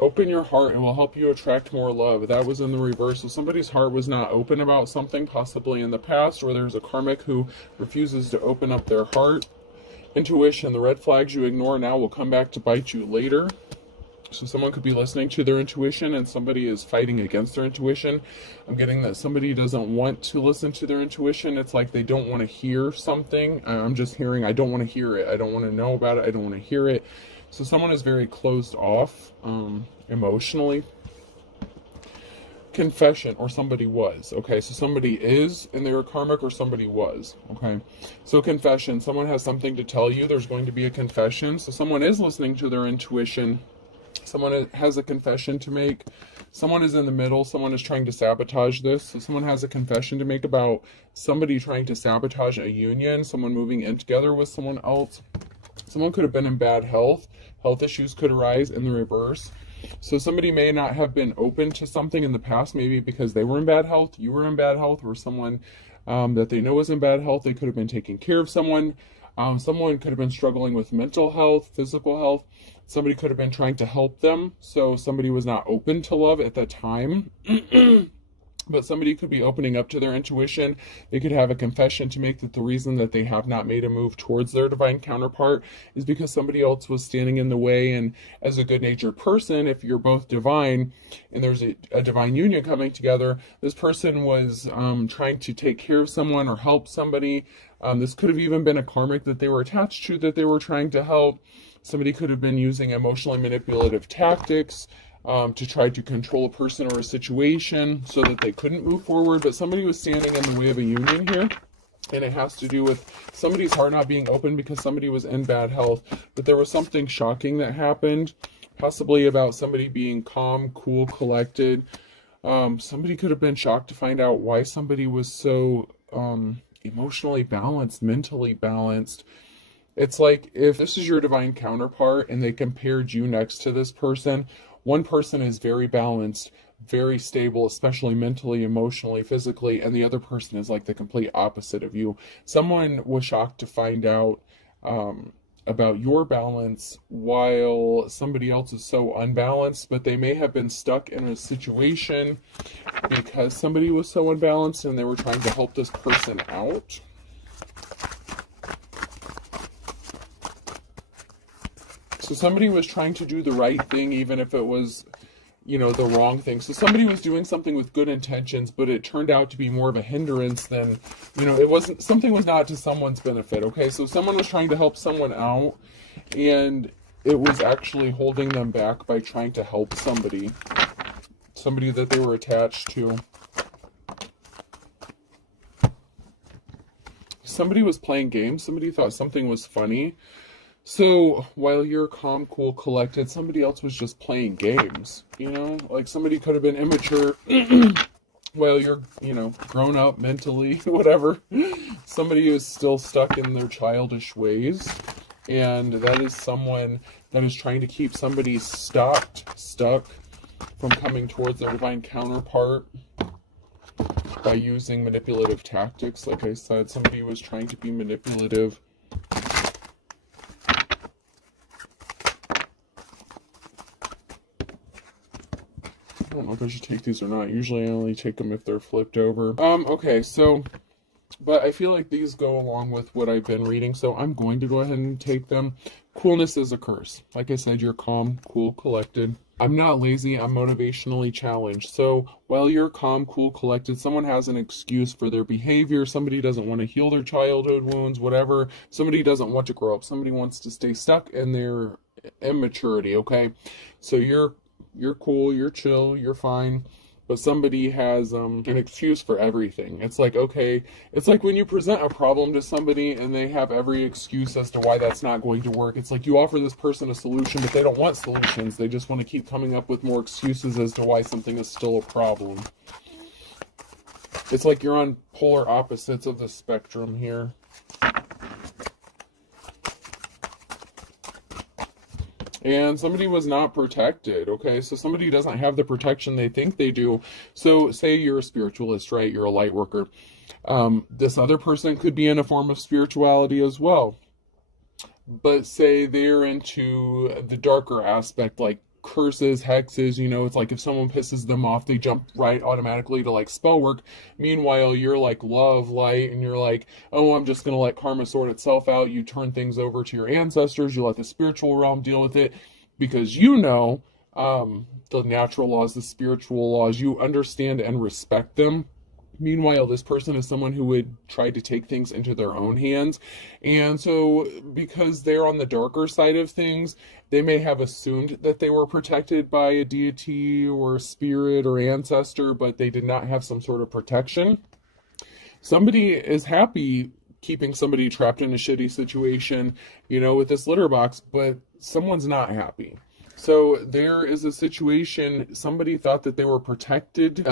Open your heart, it will help you attract more love. That was in the reverse. So somebody's heart was not open about something, possibly in the past, or there's a karmic who refuses to open up their heart. Intuition, the red flags you ignore now will come back to bite you later. So someone could be listening to their intuition and somebody is fighting against their intuition. I'm getting that somebody doesn't want to listen to their intuition. It's like they don't want to hear something. I'm just hearing, I don't want to hear it. I don't want to know about it. I don't want to hear it. So someone is very closed off emotionally. Confession, or somebody was. Okay, so somebody is and they were karmic, or somebody was. Okay, so confession, someone has something to tell you. There's going to be a confession. So someone is listening to their intuition. Someone has a confession to make. Someone is in the middle. Someone is trying to sabotage this. So someone has a confession to make about somebody trying to sabotage a union, someone moving in together with someone else. Someone could have been in bad health. Health issues could arise in the reverse. So somebody may not have been open to something in the past, maybe because they were in bad health, you were in bad health, or someone that they know is in bad health. They could have been taking care of someone. Someone could have been struggling with mental health, physical health. Somebody could have been trying to help them. So somebody was not open to love at that time. But somebody could be opening up to their intuition. They could have a confession to make that the reason that they have not made a move towards their divine counterpart is because somebody else was standing in the way. And as a good-natured person, if you're both divine and there's a divine union coming together, this person was trying to take care of someone or help somebody. This could have even been a karmic that they were attached to that they were trying to help. Somebody could have been using emotionally manipulative tactics to try to control a person or a situation so that they couldn't move forward. But somebody was standing in the way of a union here. And it has to do with somebody's heart not being open because somebody was in bad health. But there was something shocking that happened, possibly about somebody being calm, cool, collected. Somebody could have been shocked to find out why somebody was so emotionally balanced, mentally balanced. It's like if this is your divine counterpart and they compared you next to this person, one person is very balanced, very stable, especially mentally, emotionally, physically, and the other person is like the complete opposite of you. Someone was shocked to find out about your balance while somebody else is so unbalanced, but they may have been stuck in a situation because somebody was so unbalanced and they were trying to help this person out. So somebody was trying to do the right thing, even if it was, the wrong thing. So somebody was doing something with good intentions, but it turned out to be more of a hindrance than, something was not to someone's benefit. Okay, so someone was trying to help someone out, and it was actually holding them back by trying to help somebody that they were attached to. Somebody was playing games. Somebody thought something was funny. So while you're calm, cool, collected, somebody else was just playing games, like somebody could have been immature while you're, grown up mentally, whatever. Somebody is still stuck in their childish ways. And that is someone that is trying to keep somebody stuck from coming towards their divine counterpart by using manipulative tactics. Like I said, somebody was trying to be manipulative. I don't know if I should take these or not. Usually I only take them if they're flipped over. Okay, so, but I feel like these go along with what I've been reading, so I'm going to go ahead and take them. Coolness is a curse. Like I said, you're calm, cool, collected. I'm not lazy, I'm motivationally challenged. So while you're calm, cool, collected, someone has an excuse for their behavior. Somebody doesn't want to heal their childhood wounds, whatever. Somebody doesn't want to grow up. Somebody wants to stay stuck in their immaturity, okay? So you're cool, you're chill, you're fine, but somebody has an excuse for everything. It's like, okay, it's like when you present a problem to somebody and they have every excuse as to why that's not going to work. It's like you offer this person a solution, but they don't want solutions. They just want to keep coming up with more excuses as to why something is still a problem. It's like you're on polar opposites of the spectrum here. And somebody was not protected, okay? So somebody doesn't have the protection they think they do. So say you're a spiritualist, right? You're a light worker. This other person could be in a form of spirituality as well. But say they're into the darker aspect, like curses, hexes, you know, it's like if someone pisses them off, they jump right automatically to like spell work. Meanwhile, you're like love, light, and you're like, oh, I'm just going to let karma sort itself out. You turn things over to your ancestors, you let the spiritual realm deal with it, because you know the natural laws, the spiritual laws, you understand and respect them. Meanwhile, this person is someone who would try to take things into their own hands. And so, because they're on the darker side of things, they may have assumed that they were protected by a deity or a spirit or ancestor, but they did not have some sort of protection. Somebody is happy keeping somebody trapped in a shitty situation, you know, with this litter box, but someone's not happy. So there is a situation, somebody thought that they were protected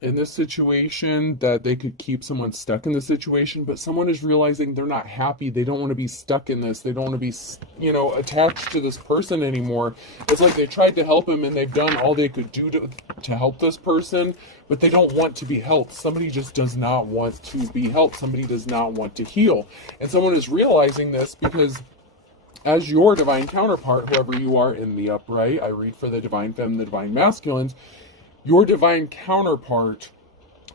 in this situation, that they could keep someone stuck in the situation, but someone is realizing they're not happy. They don't want to be stuck in this. They don't want to be, you know, attached to this person anymore. It's like they tried to help him and they've done all they could do to help this person, but they don't want to be helped. Somebody just does not want to be helped. Somebody does not want to heal. And someone is realizing this because as your divine counterpart, whoever you are in the upright, I read for the divine feminine, the divine masculines, your divine counterpart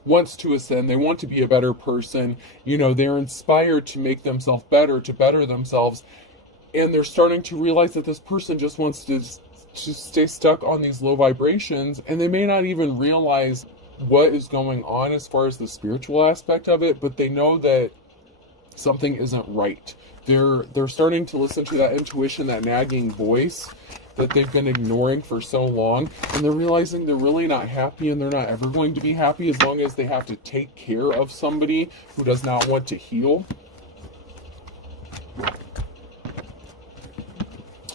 wants to ascend. They want to be a better person. You know, they're inspired to make themselves better, to better themselves. And they're starting to realize that this person just wants to stay stuck on these low vibrations. And they may not even realize what is going on as far as the spiritual aspect of it, but they know that something isn't right. They're starting to listen to that intuition, that nagging voice that they've been ignoring for so long, and they're realizing they're really not happy, and they're not ever going to be happy as long as they have to take care of somebody who does not want to heal.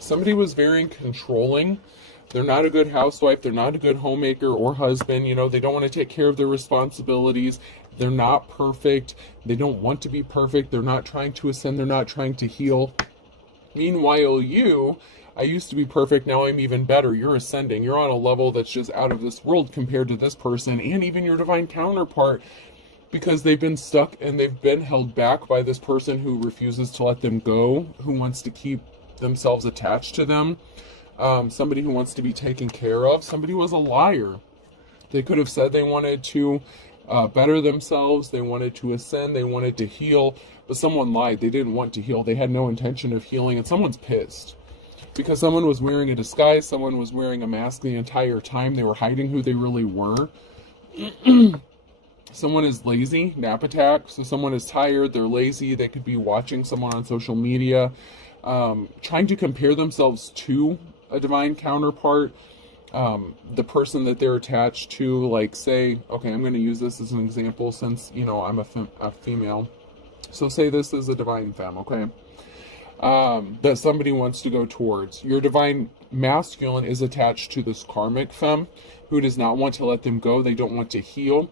Somebody was very controlling. They're not a good housewife. They're not a good homemaker or husband. You know, they don't want to take care of their responsibilities. They're not perfect. They don't want to be perfect. They're not trying to ascend. They're not trying to heal. Meanwhile, I used to be perfect, now I'm even better. You're ascending. You're on a level that's just out of this world compared to this person and even your divine counterpart, because they've been stuck and they've been held back by this person who refuses to let them go, who wants to keep themselves attached to them, somebody who wants to be taken care of. Somebody was a liar. They could have said they wanted to better themselves, they wanted to ascend, they wanted to heal, but someone lied. They didn't want to heal. They had no intention of healing, and someone's pissed. Because someone was wearing a disguise, someone was wearing a mask the entire time. They were hiding who they really were. Someone is lazy, nap attack. So someone is tired, they're lazy. They could be watching someone on social media, trying to compare themselves to a divine counterpart, the person that they're attached to. Like, say, okay, I'm going to use this as an example since, you know, I'm a female. So say this is a divine femme, okay? That somebody wants to go towards. Your divine masculine is attached to this karmic femme who does not want to let them go. They don't want to heal.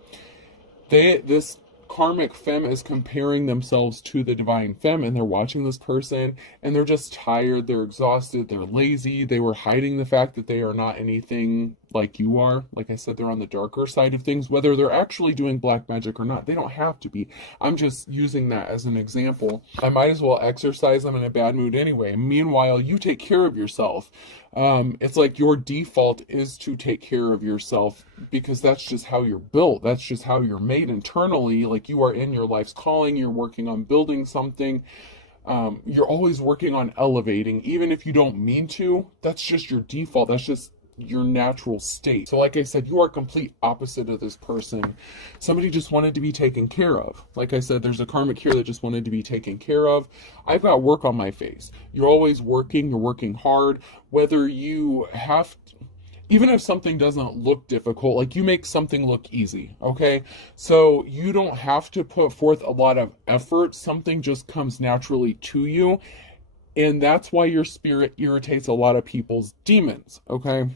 This karmic femme is comparing themselves to the divine femme, and they're watching this person and they're just tired, they're exhausted, they're lazy. They were hiding the fact that they are not anything like you are. Like I said, they're on the darker side of things, whether they're actually doing black magic or not. They don't have to be. I'm just using that as an example. I might as well exercise them in a bad mood anyway. Meanwhile, you take care of yourself. It's like your default is to take care of yourself because that's just how you're built. That's just how you're made internally. Like, you are in your life's calling. You're working on building something. You're always working on elevating, even if you don't mean to. That's just your default. That's just your natural state. So like I said, you are complete opposite of this person. Somebody just wanted to be taken care of. Like I said, there's a karmic here that just wanted to be taken care of. I've got work on my face. You're always working. You're working hard. Whether you have to, even if something doesn't look difficult, like, you make something look easy, okay? So you don't have to put forth a lot of effort. Something just comes naturally to you. And that's why your spirit irritates a lot of people's demons, okay?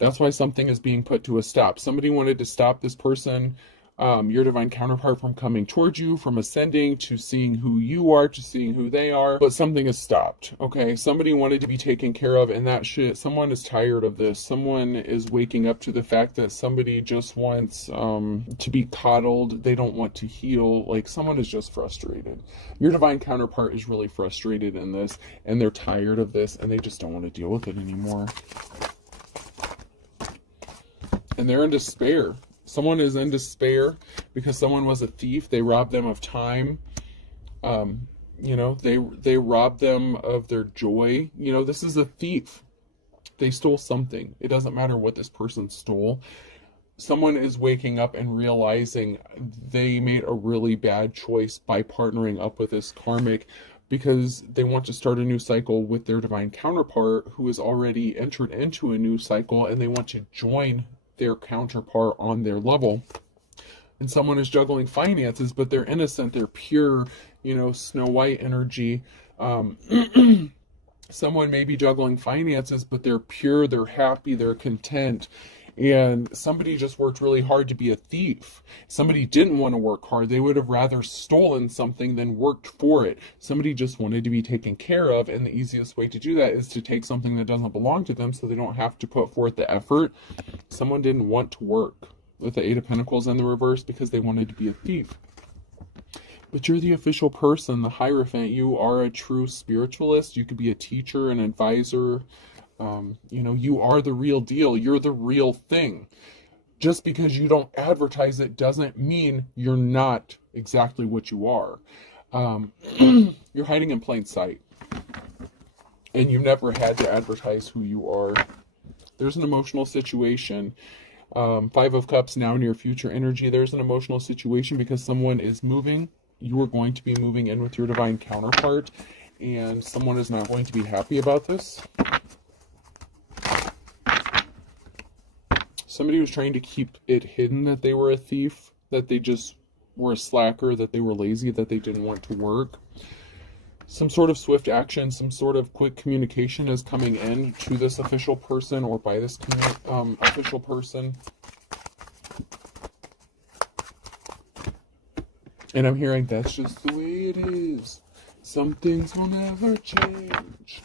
That's why something is being put to a stop. Somebody wanted to stop this person your divine counterpart from coming towards you, from ascending to seeing who you are, to seeing who they are, but something has stopped. Okay, somebody wanted to be taken care of, and that shit, someone is tired of this. Someone is waking up to the fact that somebody just wants to be coddled. They don't want to heal. Like, someone is just frustrated. Your divine counterpart is really frustrated in this, and they're tired of this, and they just don't want to deal with it anymore. And they're in despair. Someone is in despair because someone was a thief. They robbed them of time. You know, they robbed them of their joy. You know, this is a thief. They stole something. It doesn't matter what this person stole. Someone is waking up and realizing they made a really bad choice by partnering up with this karmic, because they want to start a new cycle with their divine counterpart who has already entered into a new cycle, and they want to join their counterpart on their level. And someone is juggling finances, but they're innocent, they're pure, you know, Snow White energy. Someone may be juggling finances, but they're pure, they're happy, they're content. And somebody just worked really hard to be a thief. Somebody didn't want to work hard. They would have rather stolen something than worked for it. Somebody just wanted to be taken care of, and the easiest way to do that is to take something that doesn't belong to them so they don't have to put forth the effort. Someone didn't want to work with the Eight of Pentacles in the reverse because they wanted to be a thief. But you're the official person, the Hierophant. You are a true spiritualist. You could be a teacher, an advisor. You know, you are the real deal. You're the real thing. Just because you don't advertise it doesn't mean you're not exactly what you are. You're hiding in plain sight. And you've never had to advertise who you are. There's an emotional situation. Five of Cups, now near future energy. There's an emotional situation because someone is moving. You are going to be moving in with your divine counterpart. And someone is not going to be happy about this. Somebody was trying to keep it hidden that they were a thief, that they just were a slacker, that they were lazy, that they didn't want to work. Some sort of swift action, some sort of quick communication is coming in to this official person or by this official person. And I'm hearing that's just the way it is. Some things will never change.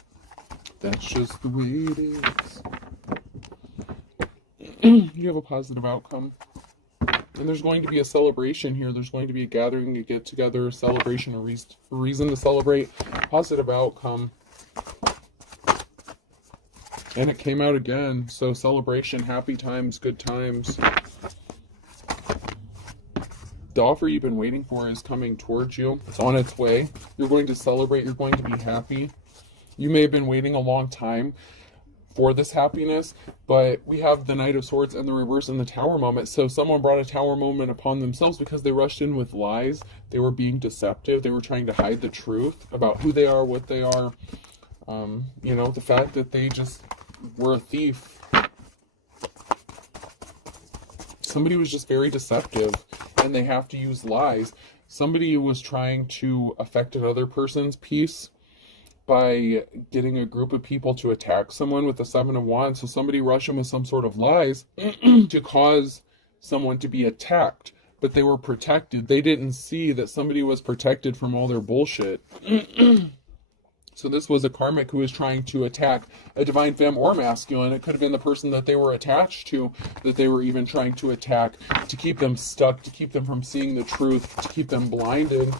That's just the way it is. You have a positive outcome. And there's going to be a celebration here. There's going to be a gathering, a get-together, a celebration, a reason to celebrate. Positive outcome. And it came out again. So celebration, happy times, good times. The offer you've been waiting for is coming towards you. It's on its way. You're going to celebrate. You're going to be happy. You may have been waiting a long time for this happiness, but we have the Knight of Swords and the reverse in the Tower moment. So someone brought a Tower moment upon themselves because they rushed in with lies. They were being deceptive. They were trying to hide the truth about who they are, what they are. You know, the fact that they just were a thief. Somebody was just very deceptive, and they have to use lies. Somebody was trying to affect another person's peace by getting a group of people to attack someone with the Seven of Wands. So somebody rushed in with some sort of lies to cause someone to be attacked, but they were protected. They didn't see that somebody was protected from all their bullshit. So this was a karmic who was trying to attack a divine femme or masculine. It could have been the person that they were attached to, that they were even trying to attack, to keep them stuck, to keep them from seeing the truth, to keep them blinded.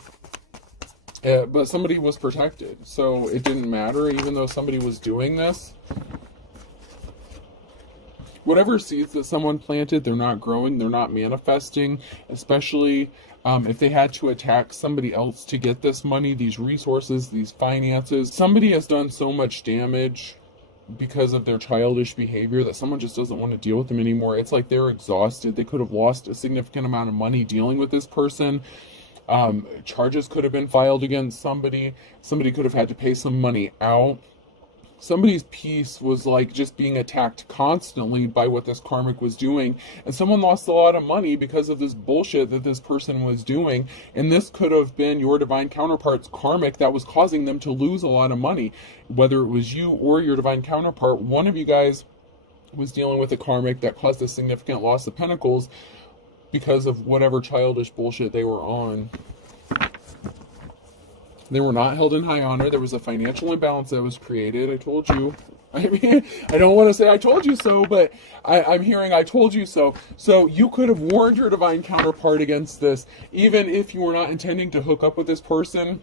But somebody was protected, so it didn't matter, even though somebody was doing this. Whatever seeds that someone planted, they're not growing, they're not manifesting, especially if they had to attack somebody else to get this money, these resources, these finances. Somebody has done so much damage because of their childish behavior that someone just doesn't want to deal with them anymore. It's like they're exhausted. They could have lost a significant amount of money dealing with this person. Charges could have been filed against somebody. Somebody could have had to pay some money out. Somebody's peace was like just being attacked constantly by what this karmic was doing. And someone lost a lot of money because of this bullshit that this person was doing. And this could have been your divine counterpart's karmic that was causing them to lose a lot of money. Whether it was you or your divine counterpart, one of you guys was dealing with a karmic that caused a significant loss of pentacles. because of whatever childish bullshit they were on. They were not held in high honor. There was a financial imbalance that was created. I told you. I mean, I don't want to say I told you so, but I'm hearing I told you so. So you could have warned your divine counterpart against this, even if you were not intending to hook up with this person.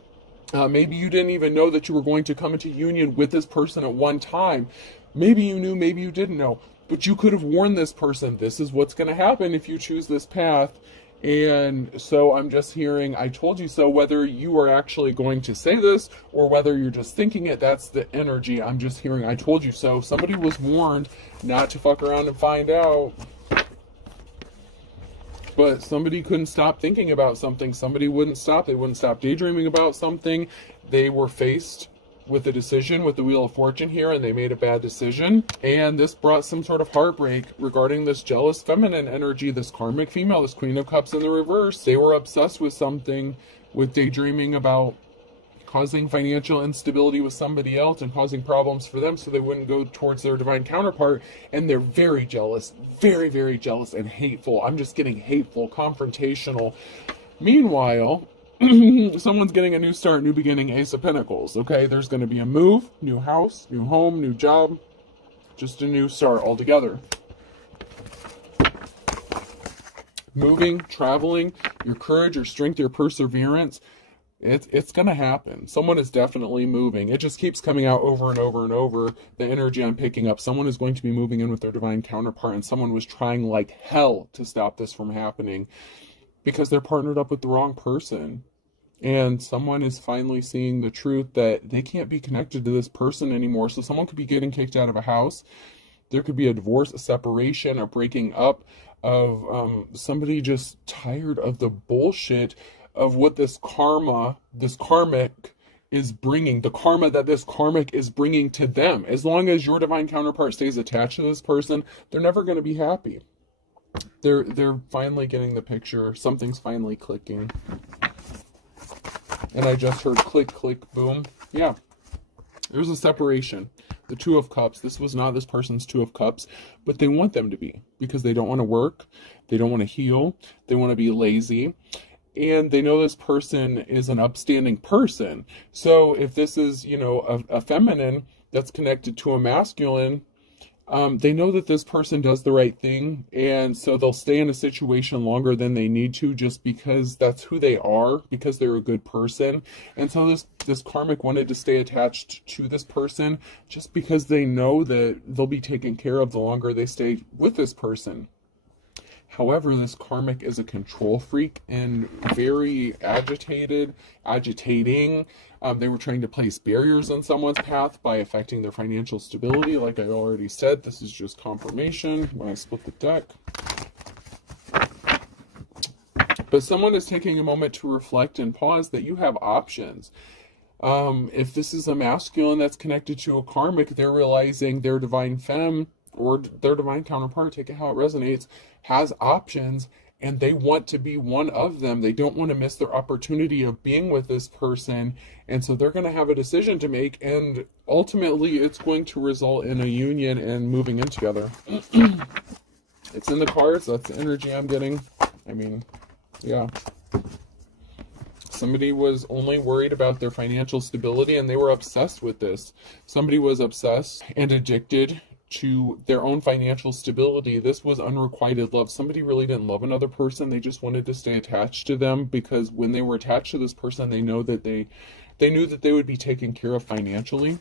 Maybe you didn't even know that you were going to come into union with this person at one time. Maybe you knew, maybe you didn't know. But you could have warned this person, this is what's going to happen if you choose this path. And so I'm just hearing, I told you so, whether you are actually going to say this or whether you're just thinking it, that's the energy. I'm just hearing, I told you so. Somebody was warned not to fuck around and find out. But somebody couldn't stop thinking about something. Somebody wouldn't stop. They wouldn't stop daydreaming about something. They were faced with a decision, with the Wheel of Fortune here, and they made a bad decision. And this brought some sort of heartbreak regarding this jealous feminine energy, this karmic female, this Queen of Cups in the reverse. They were obsessed with something, with daydreaming about causing financial instability with somebody else and causing problems for them so they wouldn't go towards their divine counterpart. And they're very jealous, very, very jealous and hateful. I'm just getting hateful, confrontational. Meanwhile, someone's getting a new start, new beginning, Ace of Pentacles. Okay, there's going to be a move, new house, new home, new job, just a new start altogether. Moving, traveling, your courage, your strength, your perseverance, it's going to happen. Someone is definitely moving. It just keeps coming out over and over and over. The energy I'm picking up, someone is going to be moving in with their divine counterpart, and someone was trying like hell to stop this from happening because they're partnered up with the wrong person. And someone is finally seeing the truth that they can't be connected to this person anymore. So someone could be getting kicked out of a house. There could be a divorce, a separation, a breaking up of somebody just tired of the bullshit of what this karmic is bringing, the karma that this karmic is bringing to them. As long as your divine counterpart stays attached to this person, they're never going to be happy. They're finally getting the picture. Something's finally clicking. And I just heard click, click, boom. Yeah, there's a separation. The Two of Cups. This was not this person's Two of Cups, but they want them to be because they don't want to work. They don't want to heal. They want to be lazy. And they know this person is an upstanding person. So if this is, a feminine that's connected to a masculine, they know that this person does the right thing. And so they'll stay in a situation longer than they need to just because that's who they are, because they're a good person. And so this karmic wanted to stay attached to this person just because they know that they'll be taken care of the longer they stay with this person. However, this karmic is a control freak and very agitating. They were trying to place barriers on someone's path by affecting their financial stability. Like I already said, this is just confirmation when I split the deck. But someone is taking a moment to reflect and pause that you have options. If this is a masculine that's connected to a karmic, they're realizing their divine femme or their divine counterpart, take it how it resonates, has options, and they want to be one of them. They don't want to miss their opportunity of being with this person, and so they're going to have a decision to make, and ultimately it's going to result in a union and moving in together. It's in the cards. That's the energy I'm getting. I mean, yeah. Somebody was only worried about their financial stability, and they were obsessed with this. Somebody was obsessed and addicted to their own financial stability. This was unrequited love. Somebody really didn't love another person. They just wanted to stay attached to them because when they were attached to this person, they knew that they would be taken care of financially.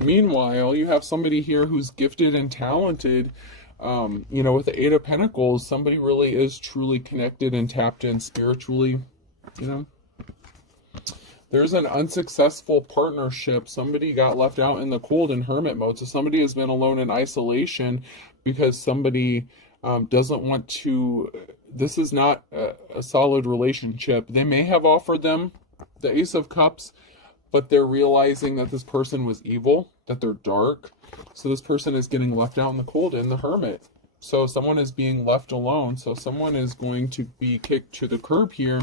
Meanwhile, you have somebody here who's gifted and talented. With the Eight of Pentacles, somebody really is truly connected and tapped in spiritually. There's an unsuccessful partnership. Somebody got left out in the cold in hermit mode. So somebody has been alone in isolation because somebody doesn't want to. This is not a solid relationship. They may have offered them the Ace of Cups, but they're realizing that this person was evil, that they're dark. So this person is getting left out in the cold in the hermit. So someone is being left alone. So someone is going to be kicked to the curb here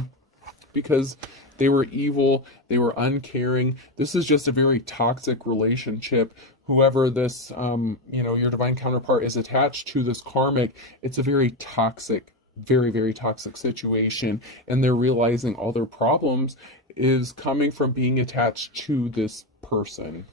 because they were evil, they were uncaring. This is just a very toxic relationship. Whoever this, your divine counterpart is attached to, this karmic, it's a very toxic very, very toxic situation, and they're realizing all their problems is coming from being attached to this person.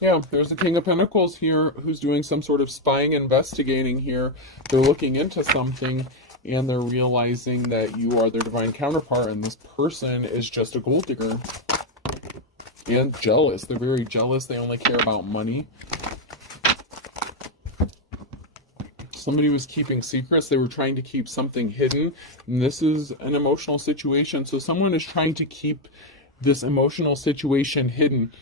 Yeah, there's the King of Pentacles here who's doing some sort of spying, investigating here. They're looking into something and they're realizing that you are their divine counterpart and this person is just a gold digger. And jealous. They're very jealous. They only care about money. Somebody was keeping secrets. They were trying to keep something hidden. And this is an emotional situation. So someone is trying to keep this emotional situation hidden.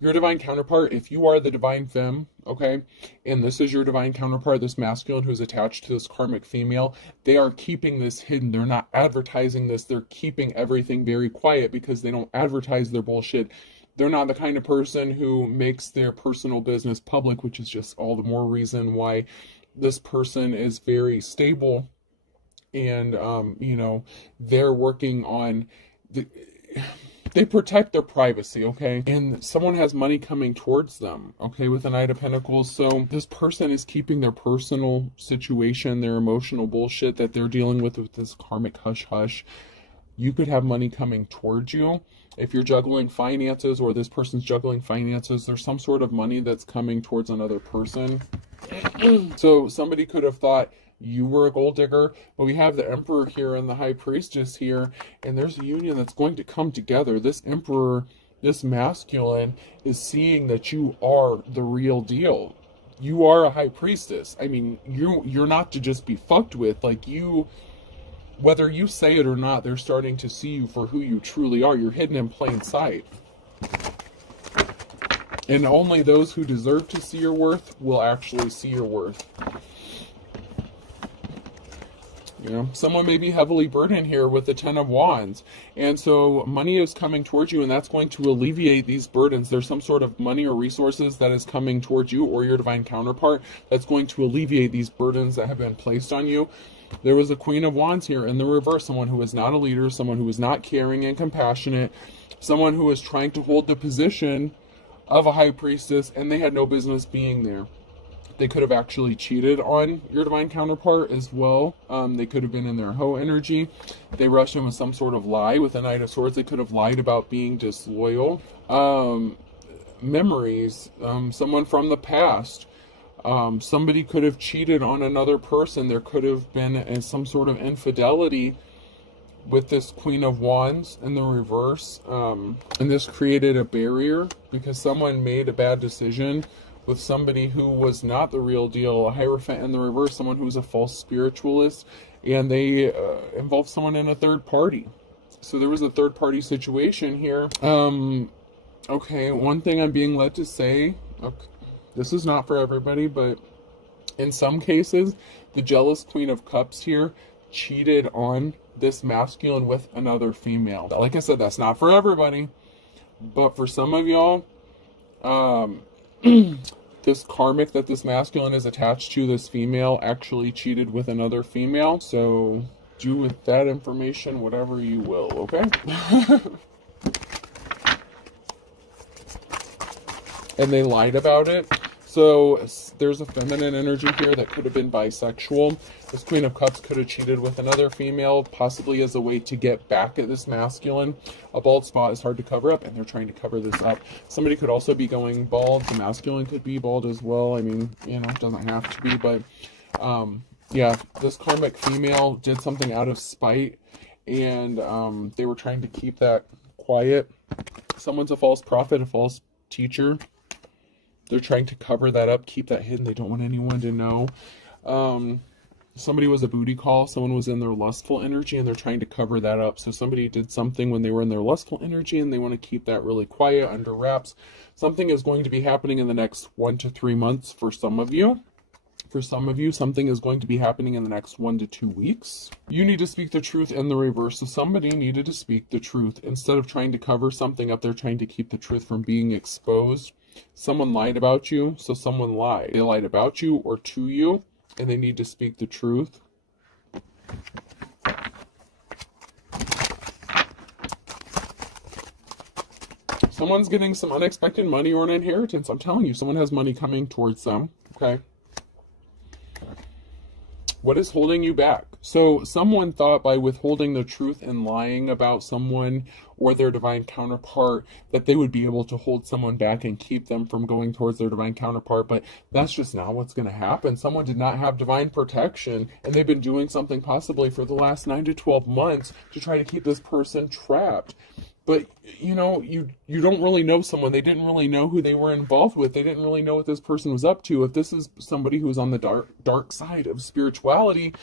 Your divine counterpart, if you are the divine femme, okay, and this is your divine counterpart, this masculine who's attached to this karmic female, they are keeping this hidden. They're not advertising this. They're keeping everything very quiet because they don't advertise their bullshit. They're not the kind of person who makes their personal business public, which is just all the more reason why this person is very stable and, you know, they're working on they protect their privacy, okay? And someone has money coming towards them, okay, with the Knight of Pentacles. So this person is keeping their personal situation, their emotional bullshit that they're dealing with this karmic hush-hush. You could have money coming towards you. If you're juggling finances or this person's juggling finances, there's some sort of money that's coming towards another person. So somebody could have thought you were a gold digger, but we have the Emperor here and the High Priestess here, and there's a union that's going to come together. This Emperor, this masculine, is seeing that you are the real deal. You are a High Priestess. I mean, you're not to just be fucked with. Like, you, whether you say it or not, they're starting to see you for who you truly are. You're hidden in plain sight. And only those who deserve to see your worth will actually see your worth. You know, someone may be heavily burdened here with the Ten of Wands. And so money is coming towards you, and that's going to alleviate these burdens. There's some sort of money or resources that is coming towards you or your divine counterpart that's going to alleviate these burdens that have been placed on you. There was a Queen of Wands here in the reverse, someone who is not a leader, someone who is not caring and compassionate, someone who is trying to hold the position of a High Priestess, and they had no business being there. They could have actually cheated on your divine counterpart as well. They could have been in their hoe energy. They rushed in with some sort of lie with the Knight of Swords. They could have lied about being disloyal. Memories, someone from the past. Somebody could have cheated on another person. There could have been some sort of infidelity with this Queen of Wands in the reverse. And this created a barrier because someone made a bad decision with somebody who was not the real deal, a Hierophant in the reverse, someone who was a false spiritualist, and they involved someone in a third party. So there was a third party situation here. Okay, one thing I'm being led to say, okay, this is not for everybody, but in some cases, the jealous Queen of Cups here cheated on this masculine with another female. Like I said, that's not for everybody, but for some of y'all, this karmic that this masculine is attached to, this female, actually cheated with another female. So do with that information whatever you will, okay? And they lied about it. So there's a feminine energy here that could have been bisexual. This Queen of Cups could have cheated with another female, possibly as a way to get back at this masculine. A bald spot is hard to cover up, and they're trying to cover this up. Somebody could also be going bald. The masculine could be bald as well. I mean, you know, it doesn't have to be, but yeah, this karmic female did something out of spite, and they were trying to keep that quiet. Someone's a false prophet, a false teacher. They're trying to cover that up, keep that hidden. They don't want anyone to know. Somebody was a booty call. Someone was in their lustful energy, and they're trying to cover that up. So somebody did something when they were in their lustful energy, and they want to keep that really quiet, under wraps. Something is going to be happening in the next 1 to 3 months for some of you. For some of you, something is going to be happening in the next 1 to 2 weeks. You need to speak the truth in the reverse. So somebody needed to speak the truth. Instead of trying to cover something up, they're trying to keep the truth from being exposed. Someone lied about you, so someone lied. They lied about you or to you, and they need to speak the truth. Someone's getting some unexpected money or an inheritance. I'm telling you, someone has money coming towards them. Okay. What is holding you back? So someone thought by withholding the truth and lying about someone or their divine counterpart that they would be able to hold someone back and keep them from going towards their divine counterpart, but that's just not what's going to happen. Someone did not have divine protection, and they've been doing something possibly for the last 9 to 12 months to try to keep this person trapped. But, you know, you don't really know someone. They didn't really know who they were involved with. They didn't really know what this person was up to. If this is somebody who's on the dark side of spirituality,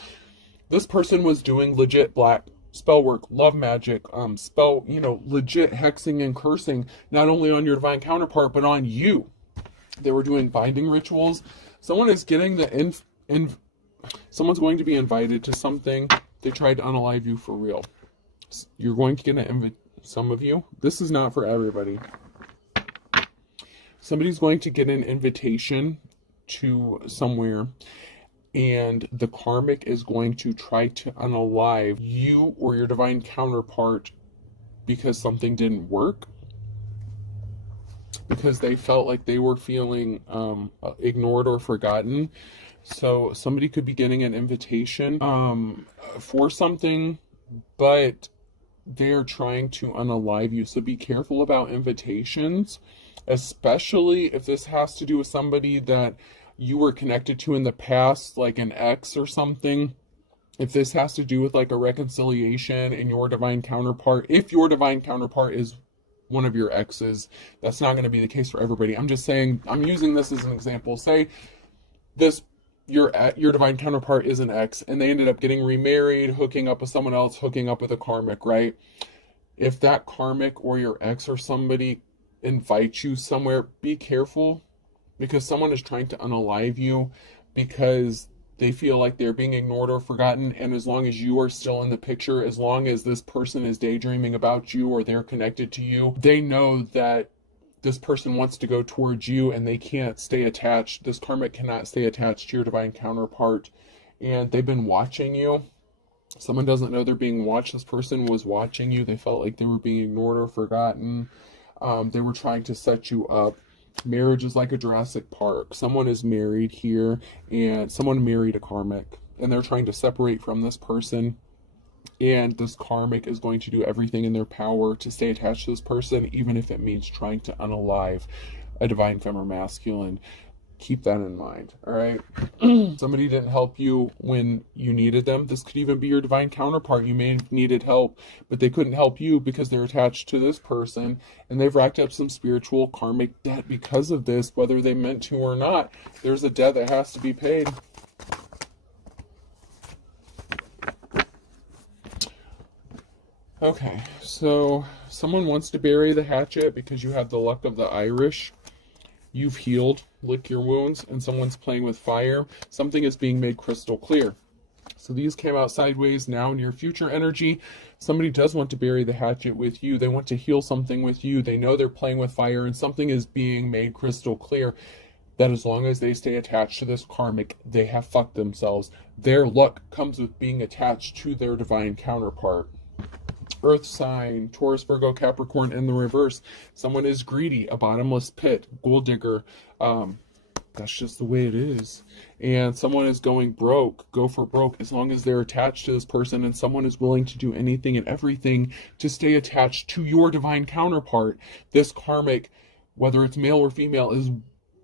this person was doing legit black spell work, love magic, legit hexing and cursing, not only on your divine counterpart, but on you. They were doing binding rituals. Someone is getting someone's going to be invited to something. They tried to unalive you for real. You're going to get an invitation. Some of you, this is not for everybody. Somebody's going to get an invitation to somewhere, and the karmic is going to try to unalive you or your divine counterpart because something didn't work, because they felt like they were feeling ignored or forgotten. So somebody could be getting an invitation for something, but they're trying to unalive you. So be careful about invitations, especially if this has to do with somebody that you were connected to in the past, like an ex or something. If this has to do with like a reconciliation and your divine counterpart, if your divine counterpart is one of your exes, that's not going to be the case for everybody. I'm just saying, I'm using this as an example. Say this, your divine counterpart is an ex, and they ended up getting remarried, hooking up with someone else, hooking up with a karmic, right? If that karmic or your ex or somebody invites you somewhere, be careful, because someone is trying to unalive you because they feel like they're being ignored or forgotten. And as long as you are still in the picture, as long as this person is daydreaming about you or they're connected to you, they know that this person wants to go towards you and they can't stay attached. This karmic cannot stay attached to your divine counterpart. And they've been watching you. Someone doesn't know they're being watched. This person was watching you. They felt like they were being ignored or forgotten. They were trying to set you up. Marriage is like a Jurassic Park. Someone is married here, and someone married a karmic, and they're trying to separate from this person. And this karmic is going to do everything in their power to stay attached to this person, even if it means trying to unalive a divine femme or masculine. Keep that in mind, all right? Somebody didn't help you when you needed them. This could even be your divine counterpart. You may have needed help, but they couldn't help you because they're attached to this person, and they've racked up some spiritual karmic debt because of this, whether they meant to or not. There's a debt that has to be paid. Okay, so someone wants to bury the hatchet because you have the luck of the Irish. You've healed, lick your wounds, and someone's playing with fire. Something is being made crystal clear. So these came out sideways. Now in your future energy, somebody does want to bury the hatchet with you. They want to heal something with you. They know they're playing with fire, and something is being made crystal clear that as long as they stay attached to this karmic, they have fucked themselves. Their luck comes with being attached to their divine counterpart. Earth sign, Taurus, Virgo, Capricorn in the reverse. Someone is greedy, a bottomless pit, gold digger. That's just the way it is. And someone is going broke, go for broke, as long as they're attached to this person, and someone is willing to do anything and everything to stay attached to your divine counterpart. This karmic, whether it's male or female, is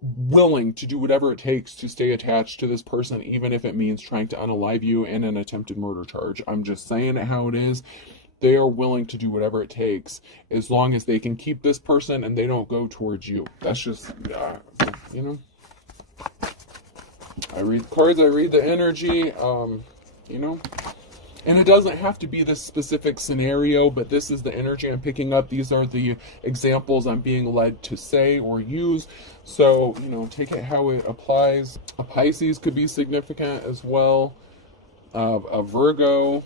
willing to do whatever it takes to stay attached to this person, even if it means trying to unalive you and an attempted murder charge. I'm just saying it how it is. They are willing to do whatever it takes as long as they can keep this person and they don't go towards you. That's just, you know. I read the cards, I read the energy, you know. And it doesn't have to be this specific scenario, but this is the energy I'm picking up. These are the examples I'm being led to say or use. So, you know, take it how it applies. A Pisces could be significant as well. A Virgo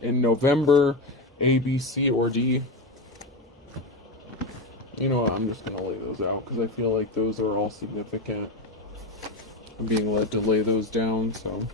in November, A, B, C, or D. You know what, I'm just going to lay those out because I feel like those are all significant. I'm being led to lay those down, so.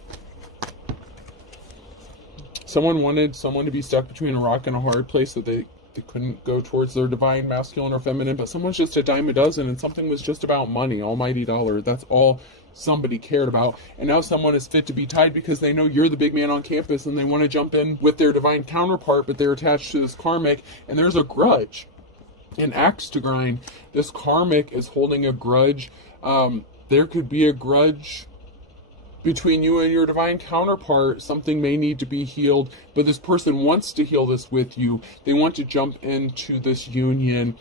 Someone wanted someone to be stuck between a rock and a hard place so they they couldn't go towards their divine masculine or feminine, but someone's just a dime a dozen, and something was just about money, almighty dollar. That's all somebody cared about. And now someone is fit to be tied because they know you're the big man on campus, and they want to jump in with their divine counterpart, but they're attached to this karmic, and there's a grudge, an axe to grind. This karmic is holding a grudge. There could be a grudge between you and your divine counterpart. Something may need to be healed, but this person wants to heal this with you. They want to jump into this union,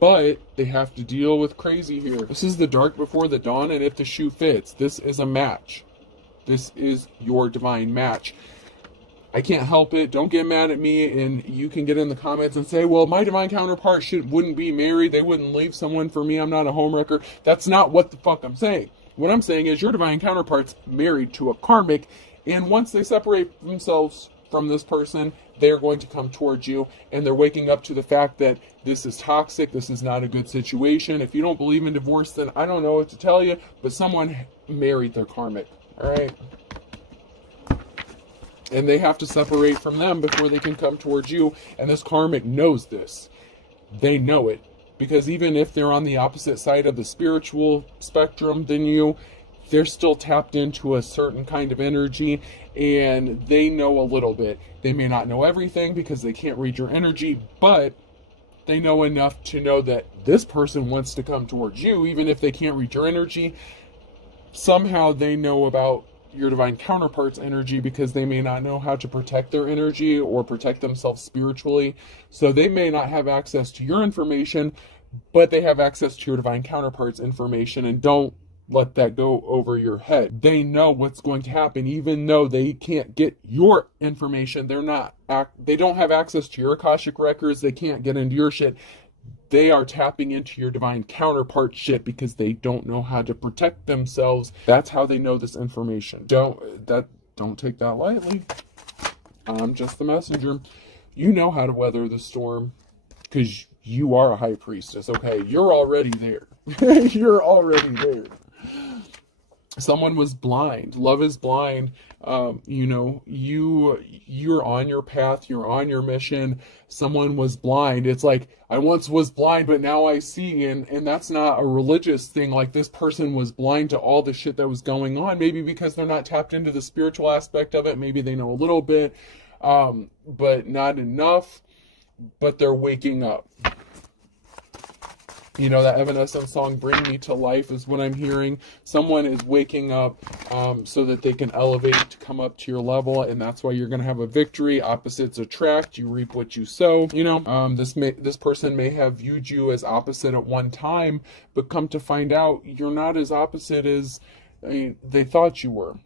but they have to deal with crazy here. This is the dark before the dawn, and if the shoe fits, this is a match. This is your divine match. I can't help it. Don't get mad at me, and you can get in the comments and say, well, my divine counterpart wouldn't be married. They wouldn't leave someone for me. I'm not a homewrecker. That's not what the fuck I'm saying. What I'm saying is your divine counterpart's married to a karmic, and once they separate themselves from this person, they're going to come towards you, and they're waking up to the fact that this is toxic, this is not a good situation. If you don't believe in divorce, then I don't know what to tell you, but someone married their karmic, all right? And they have to separate from them before they can come towards you, and this karmic knows this. They know it. Because even if they're on the opposite side of the spiritual spectrum than you, they're still tapped into a certain kind of energy, and they know a little bit. They may not know everything because they can't read your energy, but they know enough to know that this person wants to come towards you, even if they can't read your energy. Somehow they know about your divine counterpart's energy because they may not know how to protect their energy or protect themselves spiritually. So they may not have access to your information, but they have access to your divine counterpart's information, and don't let that go over your head. They know what's going to happen, even though they can't get your information. They don't have access to your Akashic records. They can't get into your shit. They are tapping into your divine counterpart shit because they don't know how to protect themselves. That's how they know this information. Don't take that lightly. I'm just the messenger. You know how to weather the storm because you are a high priestess. Okay, you're already there. You're already there. Someone was blind. Love is blind. You're on your path. You're on your mission. Someone was blind. It's like, I once was blind, but now I see. And that's not a religious thing. Like, this person was blind to all the shit that was going on. Maybe because they're not tapped into the spiritual aspect of it. Maybe they know a little bit, but not enough. But they're waking up. You know, that Evanescence song, Bring Me to Life, is what I'm hearing. Someone is waking up so that they can elevate to come up to your level, and that's why you're going to have a victory. Opposites attract. You reap what you sow. You know, this person may have viewed you as opposite at one time, but come to find out, you're not as opposite as they thought you were.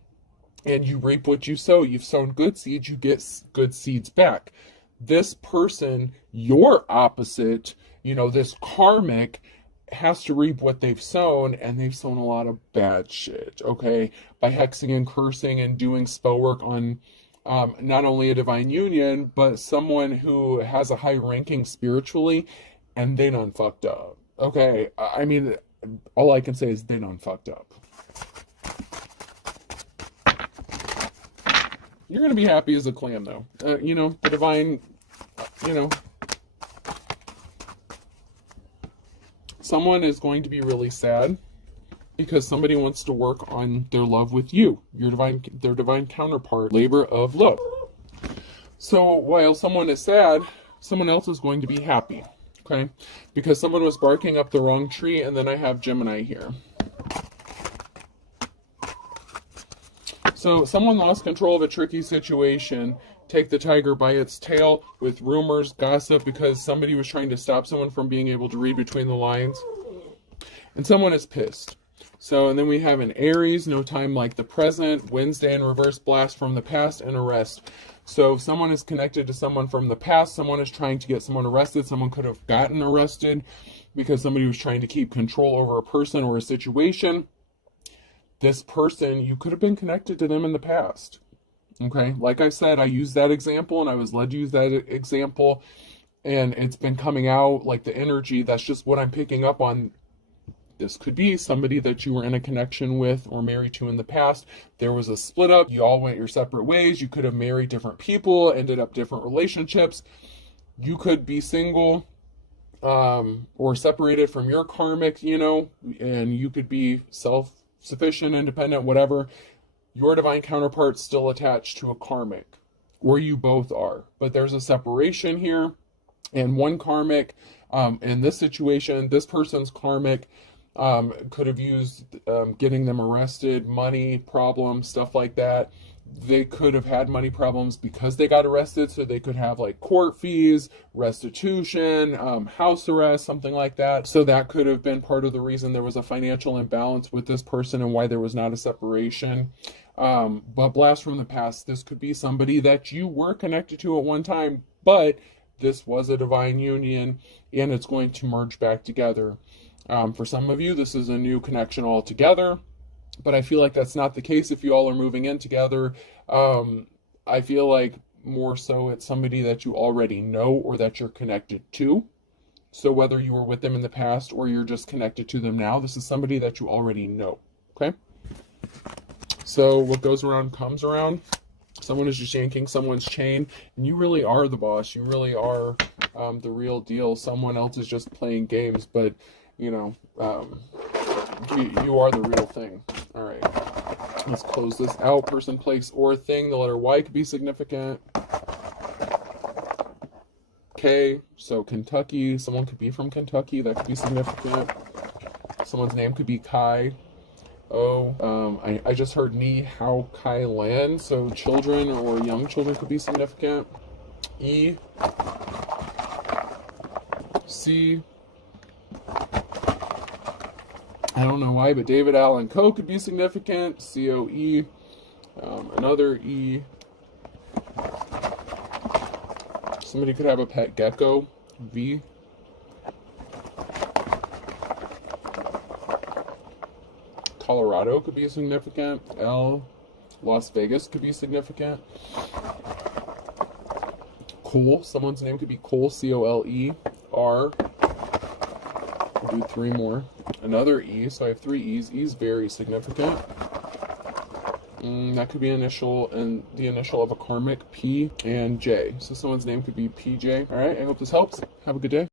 And you reap what you sow. You've sown good seeds, you get good seeds back. This person, your opposite, this karmic, has to reap what they've sown, and they've sown a lot of bad shit, okay? By hexing and cursing and doing spell work on not only a divine union, but someone who has a high ranking spiritually, and they done fucked up, okay? I mean, all I can say is they done fucked up. You're going to be happy as a clam, though. The divine, someone is going to be really sad because somebody wants to work on their love with you, their divine counterpart, labor of love. So while someone is sad, someone else is going to be happy, okay? Because someone was barking up the wrong tree, and then I have Gemini here. So someone lost control of a tricky situation. Take the tiger by its tail with rumors, gossip, because somebody was trying to stop someone from being able to read between the lines. And someone is pissed. So, and then we have an Aries, no time like the present, Wednesday in reverse, blast from the past, and arrest. So if someone is connected to someone from the past, someone is trying to get someone arrested. Someone could have gotten arrested because somebody was trying to keep control over a person or a situation. This person, you could have been connected to them in the past. Okay, like I said, I used that example, and I was led to use that example, and it's been coming out like the energy. That's just what I'm picking up on. This could be somebody that you were in a connection with or married to in the past. There was a split up. You all went your separate ways. You could have married different people, ended up different relationships. You could be single, or separated from your karmic, and you could be self-sufficient, independent, whatever. Your divine counterpart's still attached to a karmic, or you both are. But there's a separation here, and one karmic, in this situation, this person's karmic could have used getting them arrested, money problems, stuff like that. They could have had money problems because they got arrested, so they could have like court fees, restitution, house arrest, something like that. So that could have been part of the reason there was a financial imbalance with this person and why there was not a separation. But blast from the past, this could be somebody that you were connected to at one time, but this was a divine union and it's going to merge back together. For some of you, this is a new connection altogether. But I feel like that's not the case if you all are moving in together. I feel like more so it's somebody that you already know or that you're connected to. So whether you were with them in the past or you're just connected to them now, this is somebody that you already know. Okay? So what goes around comes around. Someone is just yanking someone's chain, and you really are the boss. You really are the real deal. Someone else is just playing games, but you are the real thing. All right, let's close this out. Person, place, or thing. The letter Y could be significant. K, so Kentucky. Someone could be from Kentucky. That could be significant. Someone's name could be Kai. O, I just heard Ni Hao Kai Lan, so children or young children could be significant. E, C, I don't know why, but David Allen Coe could be significant. COE, another E. Somebody could have a pet gecko. V. Colorado could be significant. L. Las Vegas could be significant. Cole, someone's name could be Cole, C-O-L-E. R. We'll do 3 more. Another E, so I have 3 E's. E's very significant. That could be initial and the initial of a karmic, P and J. So someone's name could be PJ. All right, I hope this helps. Have a good day.